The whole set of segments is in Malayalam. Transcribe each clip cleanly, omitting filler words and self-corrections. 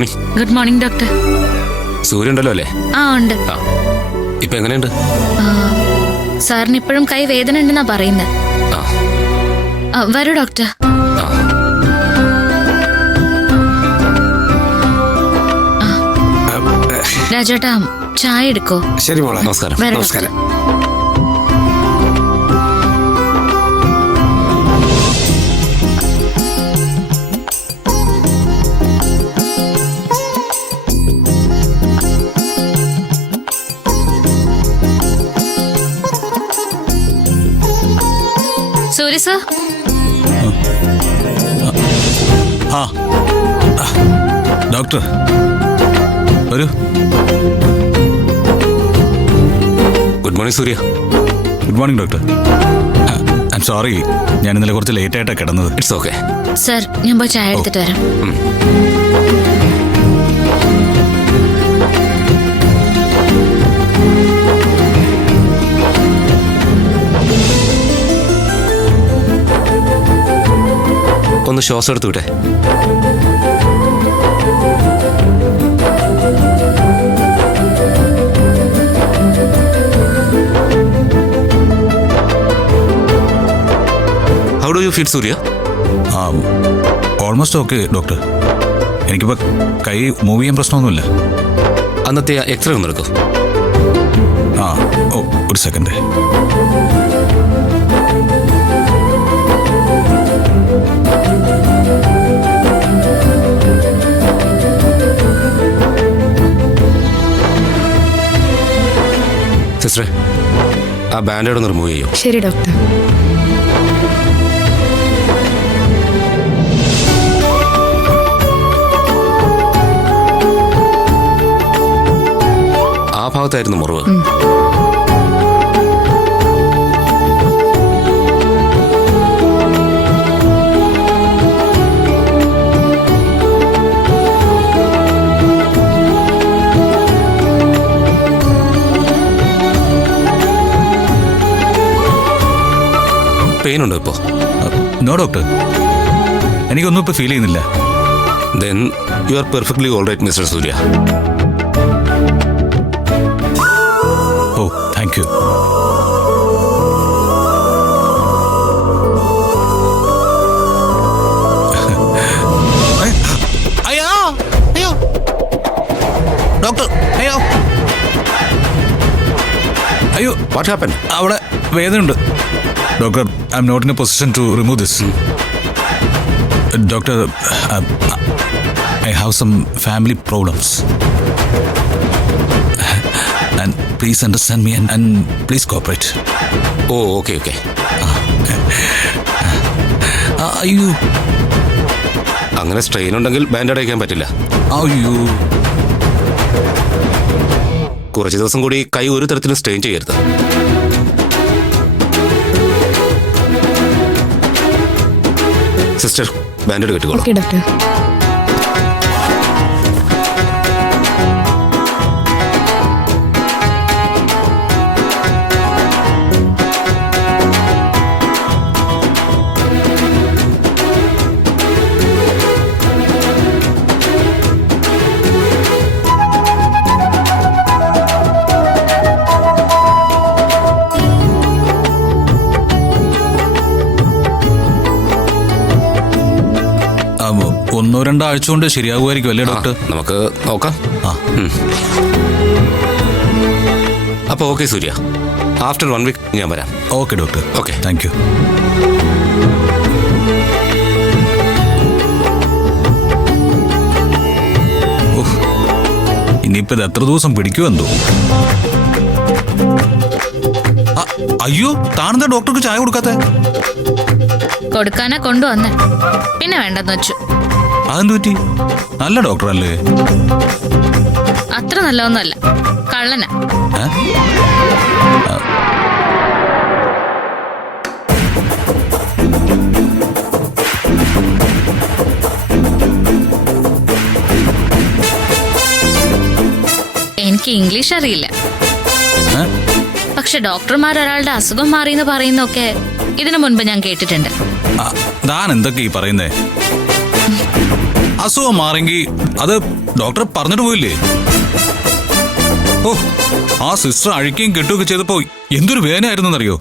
Morning. Good morning doctor. Surya ഉണ്ടല്ലോ അല്ലേ? ആ ഉണ്ട്. ഇപ്പൊ എങ്ങനെയുണ്ട്? സാറിന് ഇപ്പോഴും കൈ വേദന ഉണ്ടെന്നാ പറയുന്നത്. വരൂ ഡോക്ടർ. രാജേട്ടാ ചായ എടുക്കോ? ശരി മോളെ. നമസ്കാരം. നമസ്കാരം. സൂര്യ സർ. ഡോക്ടർ വരൂ. Good morning Surya. Good morning doctor. I am sorry, ഞാൻ ഇന്നലെ കുറച്ച് ലേറ്റ് ആയിട്ടാണ് കിടന്നത്. It's okay. സർ ഞാൻ പോയി ചായ എടുത്തിട്ട് വരാം. ഒന്ന് ശ്വാസം എടുത്തു വിട്ടെ. How do you feel Surya? Almost okay doctor. എനിക്കിപ്പോൾ കൈ മൂവ് ചെയ്യാൻ പ്രശ്നമൊന്നുമില്ല. അന്നത്തെ എക്സ്റേ ഒന്ന് എടുക്കൂ. ഒരു സെക്കൻഡ്. സിസ്റ്ററെ, ആ ബാൻഡേഡ് ഒന്ന് റിമൂവ് ചെയ്യോ? ശരി ഡോക്ടർ. ആ ഭാഗത്തായിരുന്നു മുറിവ്. പെയിൻ ഉണ്ടോ ഇപ്പോ? നോ ഡോക്ടർ, എനിക്കൊന്നും ഇപ്പോൾ ഫീൽ ചെയ്യുന്നില്ല. Then you are perfectly all right mister Surya. Oh thank you. Doctor അയ്യോ അയ്യോ, വാട്ട് ഹാപ്പൻ? അവിടെ വേദനയുണ്ട് doctor. I am not in a position to remove this. Doctor, I have some family problems. And please understand me and please cooperate. Oh okay okay. അയ്യോ, അങ്ങനെ സ്ട്രെയിൻ ഉണ്ടെങ്കിൽ ബാൻഡേഡ് അയക്കാൻ പറ്റില്ല. അയ്യോ, കുറച്ച് ദിവസം കൂടി കൈ ഒരു തരത്തിലും സ്ട്രെയിൻ ചെയ്യരുത്. സിസ്റ്റർ, ബാൻഡേഡ് കെട്ടിക്കോളൂ. Okay doctor. ഒന്നോ രണ്ടോ ആഴ്ച കൊണ്ട് ശരിയാകുമായിരിക്കും അല്ലേ ഡോക്ടർ? നമുക്ക് നോക്കാം. അപ്പൊ ഓക്കെ സൂര്യ, ആഫ്റ്റർ 1 വീക്ക് ഞാൻ വരാം. Okay doctor. Okay, thank you. ഇനിയിപ്പോ ഇത് എത്ര ദിവസം പിടിക്കുമെന്തോ. അയ്യോ, താനെന്താ ഡോക്ടർക്ക് ചായ കൊടുക്കാത്ത? കൊടുക്കാനാ കൊണ്ടുവന്നേ, പിന്നെ വേണ്ടെന്ന് വെച്ചു. അതെന്തു പറ്റി? നല്ല ഡോക്ടറല്ലേ? അത്ര നല്ലതൊന്നുമല്ല, കള്ളനാ. എനിക്ക് ഇംഗ്ലീഷ് അറിയില്ല, പക്ഷെ ഡോക്ടർമാർ ഒരാളുടെ അസുഖം മാറിയെന്ന് പറയുന്നൊക്കെ ഇതിനു മുൻപ് ഞാൻ കേട്ടിട്ടുണ്ട്. താൻ എന്തൊക്കെ ഈ പറയുന്നേ? അസുഖം മാറെങ്കിൽ അത് ഡോക്ടർ പറഞ്ഞിട്ട് പോയില്ലേ? ഓ, ആ സിസ്റ്റർ അഴിക്കുകയും കെട്ടുകയൊക്കെ ചെയ്തപ്പോ എന്തൊരു വേദനയായിരുന്നറിയോ?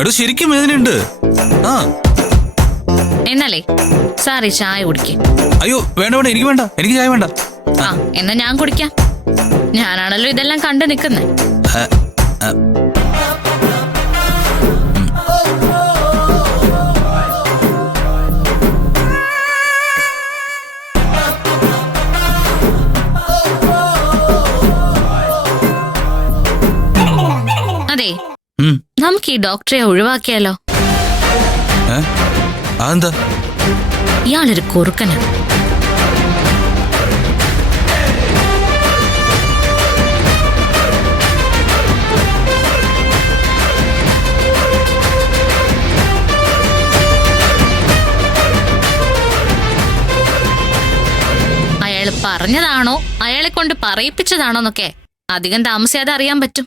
എടോ ശരിക്കും വേദനയുണ്ട്. ആ എന്നാലേ സാറി ചായ കുടിക്കും. അയ്യോ വേണ്ട വേണ്ട, എനിക്ക് വേണ്ട, എനിക്ക് ചായ വേണ്ട. ആ എന്നാ ഞാൻ കുടിക്കാം. ഞാനാണല്ലോ ഇതെല്ലാം കണ്ടു നിൽക്കുന്നേ. അതെ, നമുക്ക് ഈ ഡോക്ടറെ ഒഴിവാക്കിയാലോ? അതെന്താ? ഇയാളൊരു കുറുക്കനാ. അയാള് പറഞ്ഞതാണോ അയാളെ കൊണ്ട് പറയിപ്പിച്ചതാണോ എന്നൊക്കെ അധികം താമസിയാതെ അറിയാൻ പറ്റും.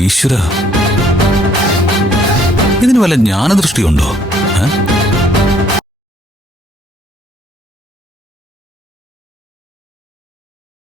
ഈശ്വര, ഇതിന് വല്ല ജ്ഞാനദൃഷ്ടിയുണ്ടോ?